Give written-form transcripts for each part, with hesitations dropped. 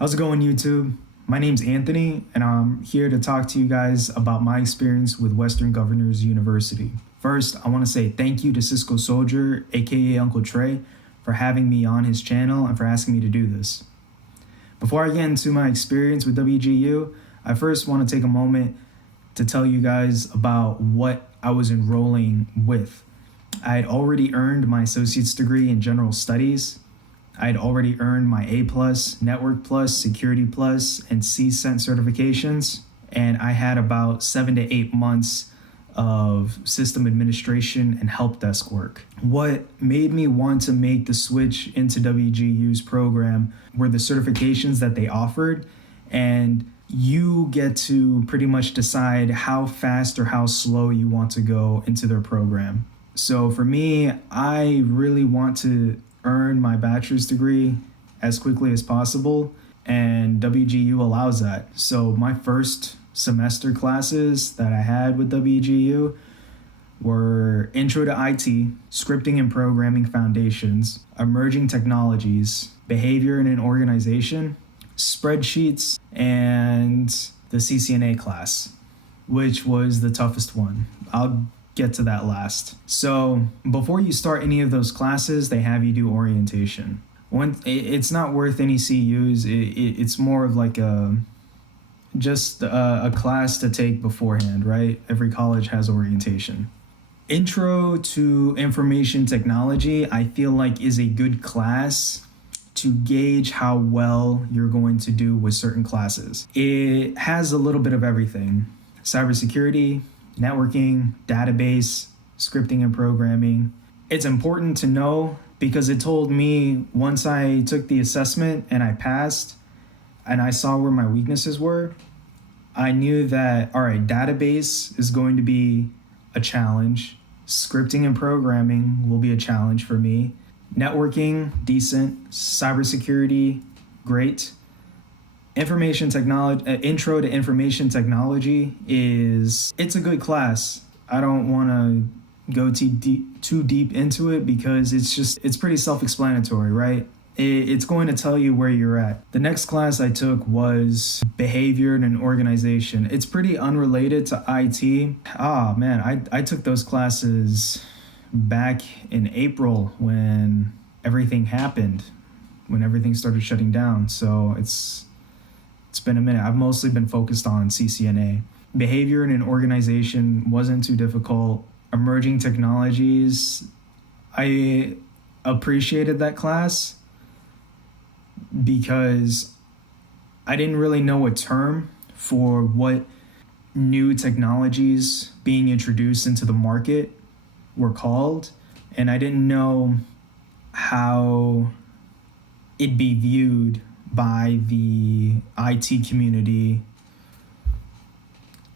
How's it going, YouTube? My name's Anthony, and I'm here to talk to you guys about my experience with Western Governors University. First, I want to say thank you to CISCOSOLDIER, A.K.A. Uncle Trey, for having me on his channel and for asking me to do this. Before I get into my experience with WGU, I first want to take a moment to tell you guys about what I was enrolling with. I had already earned my associate's degree in general studies. I had already earned my A+, Network Plus, Security Plus, and CCENT certifications, and I had about 7 to 8 months of system administration and help desk work. What made me want to make the switch into WGU's program were the certifications that they offered, and you get to pretty much decide how fast or how slow you want to go into their program. So for me, I really want to earn my bachelor's degree as quickly as possible, and WGU allows that. So my first semester classes that I had with WGU were Intro to IT, Scripting and Programming Foundations, Emerging Technologies, Behavior in an Organization, Spreadsheets, and the CCNA class, which was the toughest one. I'll get to that last. So before you start any of those classes, they have you do orientation. It's not worth any CUs. It's more of like just a class to take beforehand, right? Every college has orientation. Intro to Information Technology, I feel like, is a good class to gauge how well you're going to do with certain classes. It has a little bit of everything: cybersecurity, networking, database, scripting and programming. It's important to know because it told me once I took the assessment and I passed and I saw where my weaknesses were, I knew that, all right, database is going to be a challenge. Scripting and programming will be a challenge for me. Networking, decent. Cybersecurity, great. Information technology, Intro to Information Technology it's a good class. I don't want to go too deep into it because it's pretty self-explanatory, right? It's going to tell you where you're at. The next class I took was Behavior in an Organization. It's pretty unrelated to IT. I took those classes back in April when everything happened, when everything started shutting down. So it's been a minute. I've mostly been focused on CCNA. Behavior in an Organization wasn't too difficult. Emerging Technologies, I appreciated that class because I didn't really know a term for what new technologies being introduced into the market were called, and I didn't know how it'd be viewed by the IT community.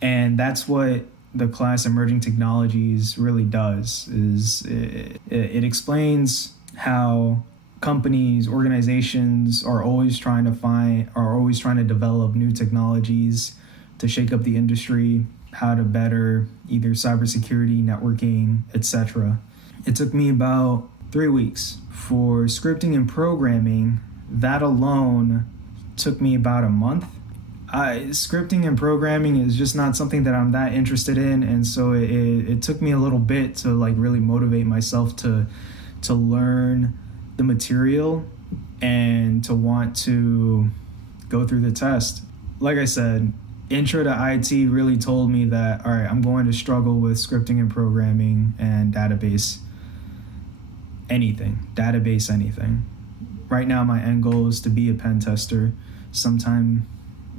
And that's what the class Emerging Technologies really does, is it explains how companies, organizations are always trying to develop new technologies to shake up the industry, how to better either cybersecurity, networking, etc. It took me about 3 weeks. For scripting and programming, that alone took me about a month. Scripting and programming is just not something that I'm that interested in, and so it took me a little bit to like really motivate myself to learn the material and to want to go through the test. Like I said, Intro to IT really told me that, all right, I'm going to struggle with scripting and programming and database anything. Right now, my end goal is to be a pen tester sometime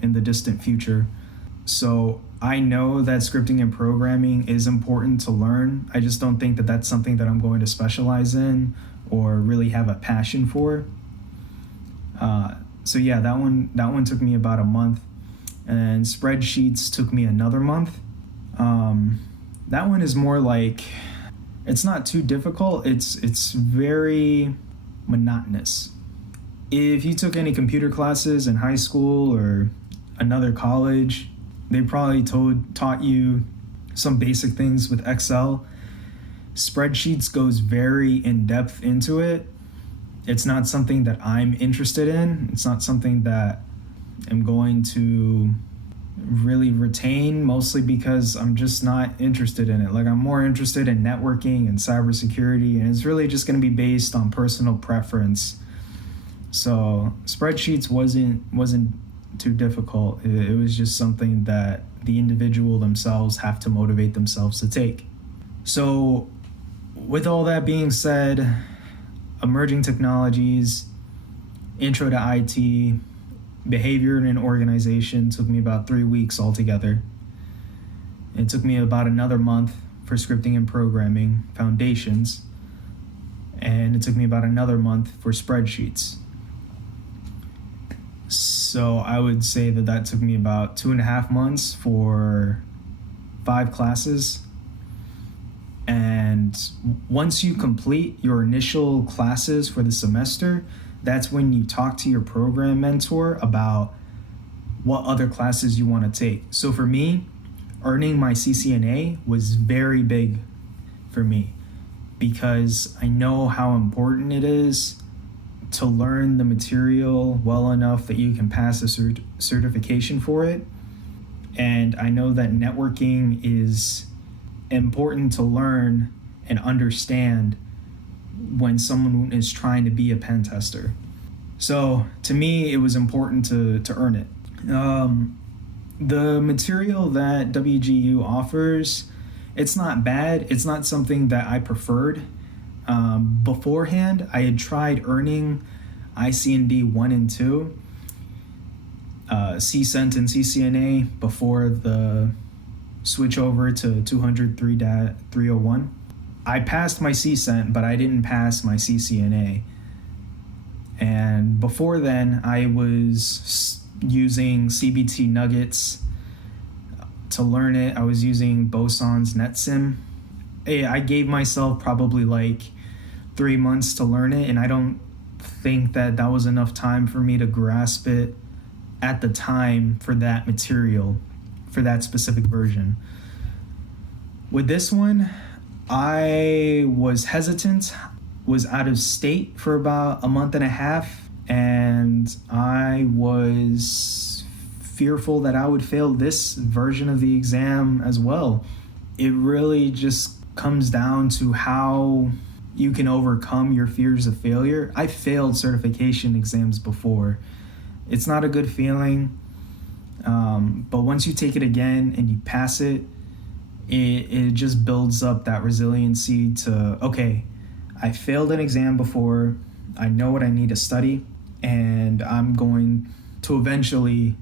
in the distant future. So I know that scripting and programming is important to learn. I just don't think that that's something that I'm going to specialize in or really have a passion for. So yeah, that one took me about a month, and spreadsheets took me another month. That one is more like, it's not too difficult. It's very monotonous. If you took any computer classes in high school or another college, they probably taught you some basic things with Excel. Spreadsheets goes very in depth into it. It's not something that I'm interested in. It's not something that am going to really retain, mostly because I'm just not interested in it. Like, I'm more interested in networking and cybersecurity, and it's really just going to be based on personal preference. So spreadsheets wasn't too difficult. It was just something that the individual themselves have to motivate themselves to take. So with all that being said, emerging technologies, intro to IT, behavior in an organization took me about 3 weeks altogether. It took me about another month for scripting and programming foundations, and it took me about another month for spreadsheets. So I would say that took me about 2.5 months for 5 classes. And once you complete your initial classes for the semester, that's when you talk to your program mentor about what other classes you want to take. So for me, earning my CCNA was very big for me because I know how important it is to learn the material well enough that you can pass a certification for it. And I know that networking is important to learn and understand when someone is trying to be a pen tester. So to me, it was important to earn it. The material that WGU offers, it's not bad. It's not something that I preferred. Beforehand, I had tried earning IC&D 1 and 2, CCENT and CCNA before the switch over to 203.301. I passed my CCENT, but I didn't pass my CCNA. And before then, I was using CBT Nuggets to learn it. I was using Boson's NetSim. I gave myself probably like 3 months to learn it, and I don't think that was enough time for me to grasp it at the time for that material, for that specific version. With this one, I was hesitant, was out of state for about a month and a half, and I was fearful that I would fail this version of the exam as well. It really just comes down to how you can overcome your fears of failure. I failed certification exams before. It's not a good feeling, but once you take it again and you pass it, it just builds up that resiliency to, okay, I failed an exam before, I know what I need to study, and I'm going to eventually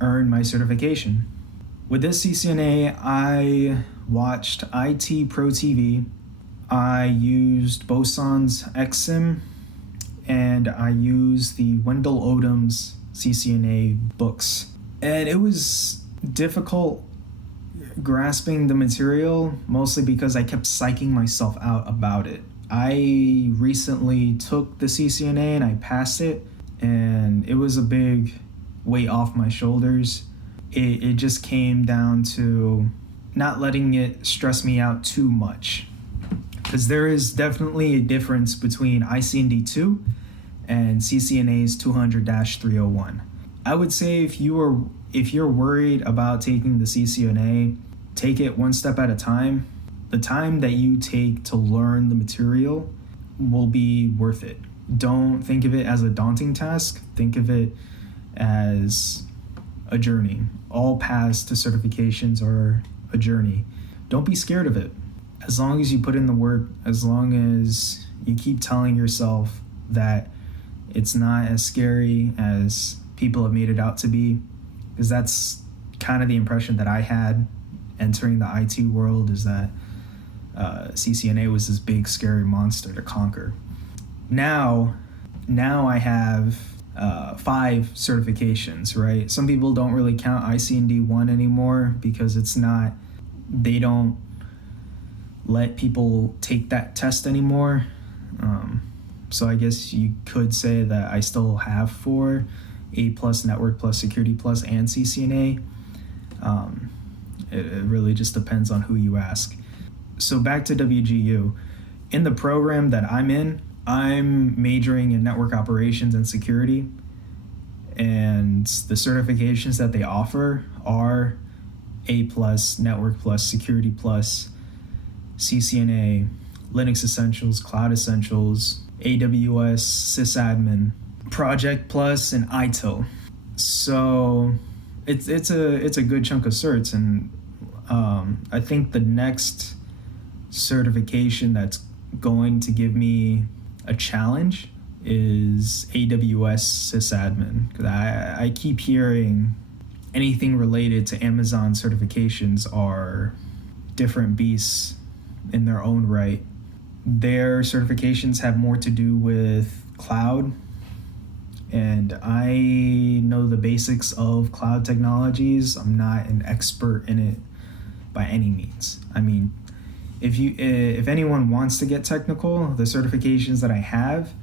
earn my certification. With this CCNA, I watched IT Pro TV, I used Boson's XSIM, and I used the Wendell Odom's CCNA books. And it was difficult grasping the material, mostly because I kept psyching myself out about it. I recently took the CCNA and I passed it, and it was a big weight off my shoulders. It just came down to not letting it stress me out too much, because there is definitely a difference between IC&D 2 and CCNA's 200-301. I would say if you're worried about taking the CCNA, take it one step at a time. The time that you take to learn the material will be worth it. Don't think of it as a daunting task. Think of it as a journey. All paths to certifications are a journey. Don't be scared of it. As long as you put in the work, as long as you keep telling yourself that it's not as scary as people have made it out to be, because that's kind of the impression that I had entering the IT world, is that CCNA was this big scary monster to conquer. Now I have 5 certifications, right? Some people don't really count IC&D 1 anymore because they don't let people take that test anymore. So I guess you could say that I still have 4, A+, Network Plus, Security Plus, and CCNA. It really just depends on who you ask. So back to WGU. In the program that I'm in, I'm majoring in network operations and security. And And the certifications that they offer are A+, Network Plus, Security Plus, CCNA, Linux Essentials, Cloud Essentials, AWS, Sysadmin, Project Plus, and ITIL. So it's a good chunk of certs, and I think the next certification that's going to give me a challenge is AWS Sysadmin, because I keep hearing anything related to Amazon certifications are different beasts in their own right. Their certifications have more to do with cloud, and I know the basics of cloud technologies. I'm not an expert in it by any means. I mean, if anyone wants to get technical, the certifications that I have,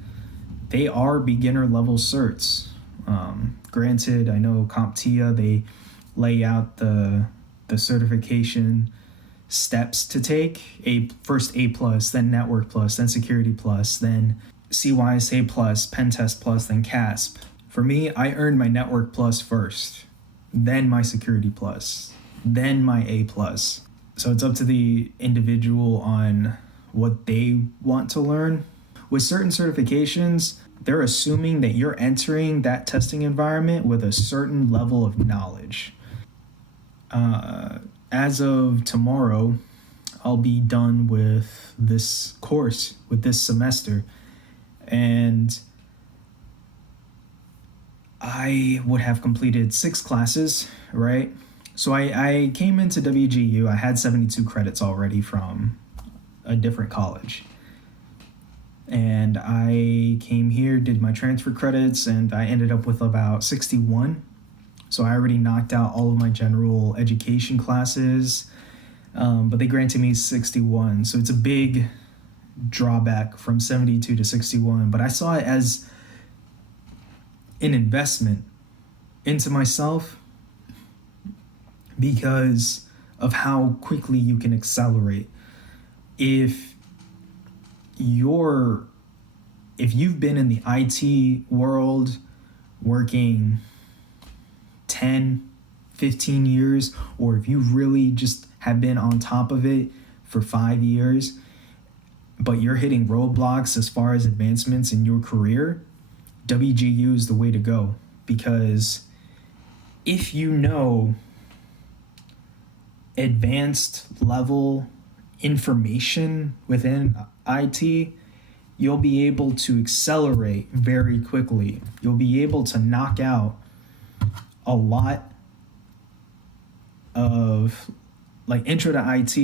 they are beginner level certs. Granted, I know CompTIA, they lay out the certification steps to take. First A+, then Network Plus, then Security Plus, then CISCOSOLDIER Plus, Pentest Plus, then CASP. For me, I earned my Network Plus first, then my Security Plus, then my A+. So it's up to the individual on what they want to learn. With certain certifications, they're assuming that you're entering that testing environment with a certain level of knowledge. As of tomorrow, I'll be done with this course, with this semester, and I would have completed 6 classes, right? So I came into WGU, I had 72 credits already from a different college. And I came here, did my transfer credits, and I ended up with about 61. So I already knocked out all of my general education classes, but they granted me 61. So it's a big drawback from 72 to 61. But I saw it as an investment into myself because of how quickly you can accelerate. If you've been in the IT world working 10, 15 years, or if you really just have been on top of it for 5 years, but you're hitting roadblocks as far as advancements in your career, WGU is the way to go. Because if you know advanced level information within IT, you'll be able to accelerate very quickly. You'll be able to knock out a lot of, like, intro to IT,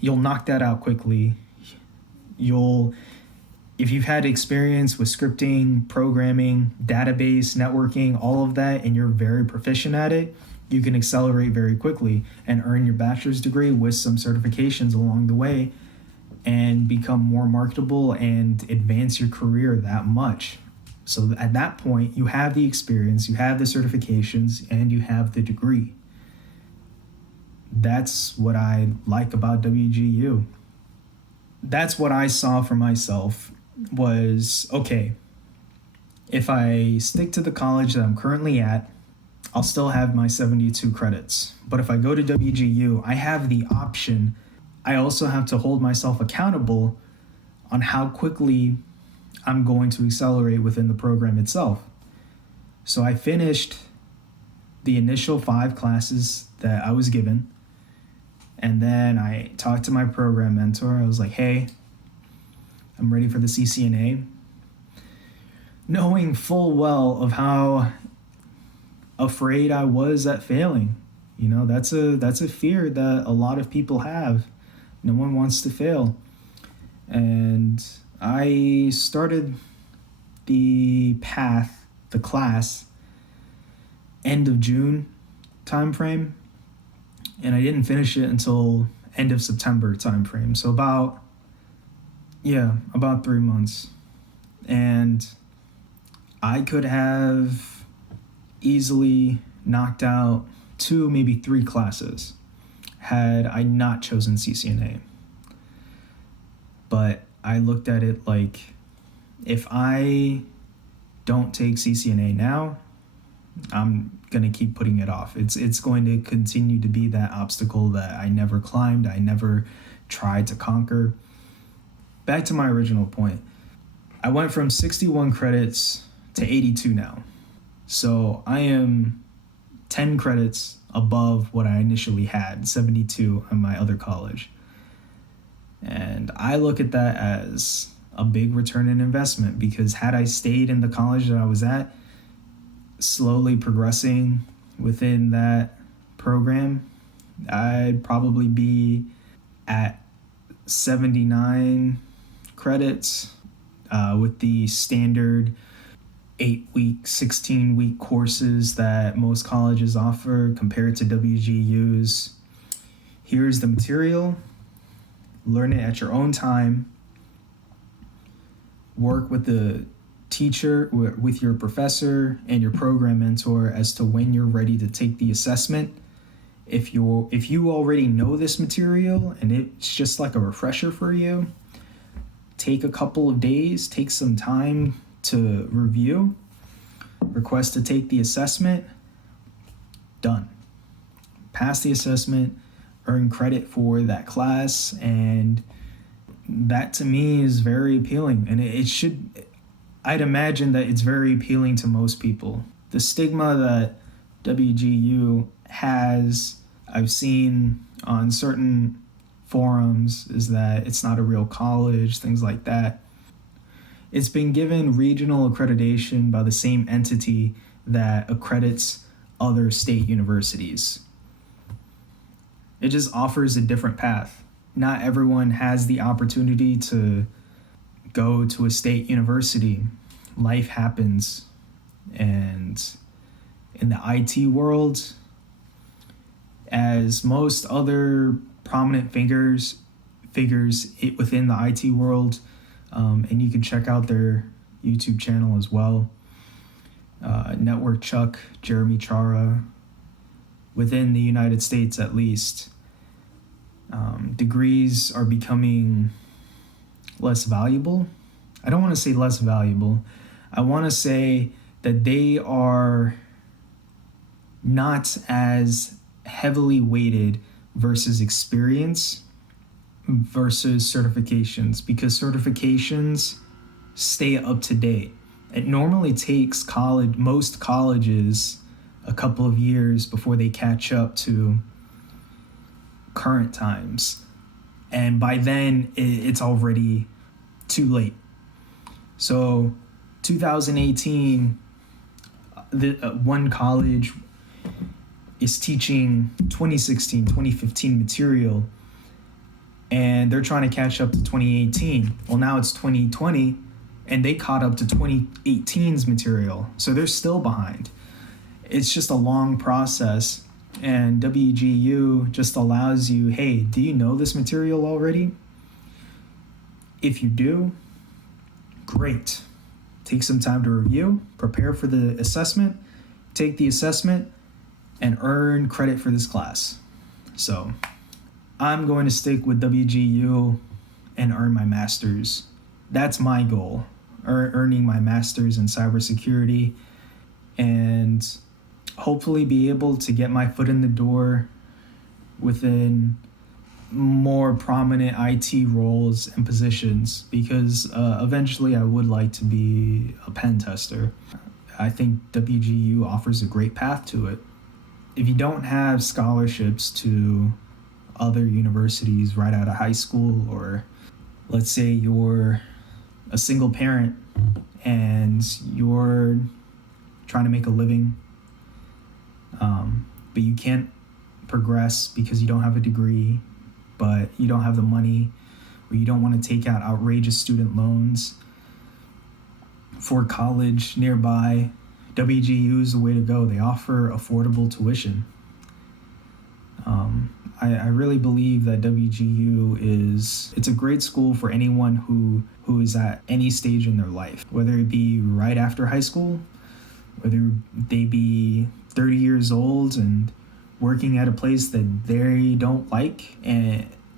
you'll knock that out quickly. If you've had experience with scripting, programming, database, networking, all of that, and you're very proficient at it, you can accelerate very quickly and earn your bachelor's degree with some certifications along the way and become more marketable and advance your career that much. So at that point, you have the experience, you have the certifications, and you have the degree. That's what I like about WGU. That's what I saw for myself was, okay, if I stick to the college that I'm currently at, I'll still have my 72 credits. But if I go to WGU, I have the option. I also have to hold myself accountable on how quickly I'm going to accelerate within the program itself. So I finished the initial 5 classes that I was given. And then I talked to my program mentor. I was like, hey, I'm ready for the CCNA. Knowing full well of how afraid I was at failing. You know, that's a fear that a lot of people have. No one wants to fail. And I started the class, end of June timeframe, and I didn't finish it until end of September timeframe. So about 3 months. And I could have easily knocked out 2, maybe 3 classes had I not chosen CCNA. But I looked at it like, if I don't take CCNA now, I'm going to keep putting it off. It's going to continue to be that obstacle that I never climbed, I never tried to conquer. Back to my original point. I went from 61 credits to 82 now. So I am 10 credits above what I initially had, 72 in my other college. And I look at that as a big return on investment, because had I stayed in the college that I was at, slowly progressing within that program, I'd probably be at 79 credits with the standard 8-week, 16-week courses that most colleges offer compared to WGU's. Here's the material. Learn it at your own time. Work with the teacher, with your professor and your program mentor as to when you're ready to take the assessment. If you already know this material and it's just like a refresher for you, take a couple of days, take some time to review, request to take the assessment, done. Pass the assessment, earn credit for that class, and that to me is very appealing. And I'd imagine that it's very appealing to most people. The stigma that WGU has, I've seen on certain forums, is that it's not a real college, things like that. It's been given regional accreditation by the same entity that accredits other state universities. It just offers a different path. Not everyone has the opportunity to go to a state university. Life happens. And in the IT world, as most other prominent figures within the IT world, and you can check out their YouTube channel as well, Network Chuck, Jeremy Chara, within the United States at least, degrees are becoming less valuable. I don't want to say less valuable. I want to say that they are not as heavily weighted versus experience versus certifications, because certifications stay up to date. It normally takes most colleges a couple of years before they catch up to current times. And by then, it's already too late. So 2018, one college is teaching 2016, 2015 material, and they're trying to catch up to 2018. Well, now it's 2020, and they caught up to 2018's material. So they're still behind. It's just a long process, and WGU just allows you, hey, do you know this material already? If you do, great. Take some time to review, prepare for the assessment, take the assessment, and earn credit for this class. So I'm going to stick with WGU and earn my master's. That's my goal, earning my master's in cybersecurity, and hopefully be able to get my foot in the door within more prominent IT roles and positions, because eventually I would like to be a pen tester. I think WGU offers a great path to it. If you don't have scholarships to other universities right out of high school, or let's say you're a single parent and you're trying to make a living, but you can't progress because you don't have a degree, but you don't have the money, or you don't want to take out outrageous student loans for college nearby, WGU is the way to go. They offer affordable tuition. I really believe that WGU it's a great school for anyone who is at any stage in their life, whether it be right after high school, whether they be 30 years old and working at a place that they don't like,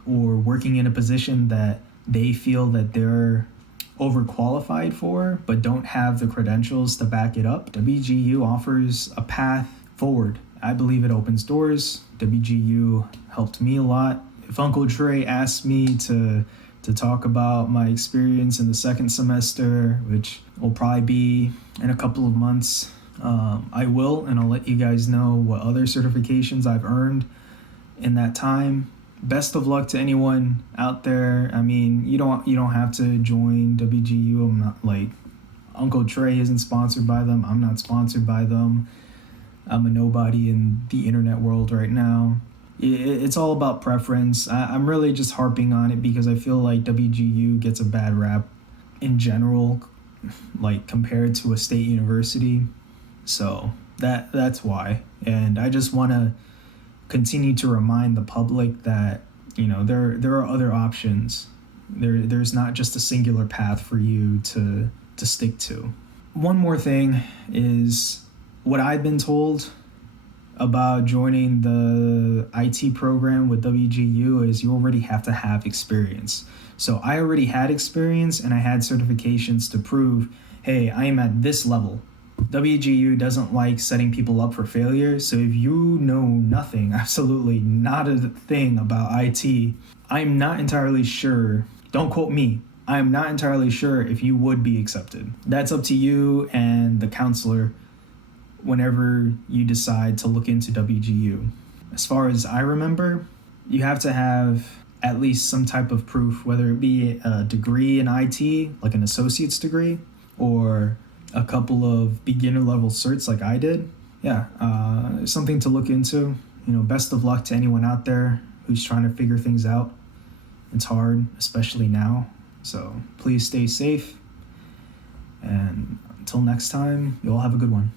or working in a position that they feel that they're overqualified for but don't have the credentials to back it up, WGU offers a path forward. I believe it opens doors. WGU helped me a lot. If Uncle Trey asked me to talk about my experience in the second semester, which will probably be in a couple of months, I will, and I'll let you guys know what other certifications I've earned in that time. Best of luck to anyone out there. I mean, you don't have to join WGU. I'm not like Uncle Trey isn't sponsored by them. I'm not sponsored by them. I'm a nobody in the internet world right now. It's all about preference. I'm really just harping on it because I feel like WGU gets a bad rap in general, like compared to a state university. So that's why. And I just want to continue to remind the public that, you know, there are other options. There's not just a singular path for you to stick to. One more thing is what I've been told about joining the IT program with WGU is you already have to have experience. So I already had experience and I had certifications to prove, hey, I am at this level. WGU doesn't like setting people up for failure. So if you know nothing, absolutely not a thing about IT, I'm not entirely sure, don't quote me, I'm not entirely sure if you would be accepted. That's up to you and the counselor whenever you decide to look into WGU. As far as I remember, you have to have at least some type of proof, whether it be a degree in IT, like an associate's degree, or a couple of beginner level certs like I did. Yeah, something to look into. You know, best of luck to anyone out there who's trying to figure things out. It's hard, especially now. So please stay safe. And until next time, you all have a good one.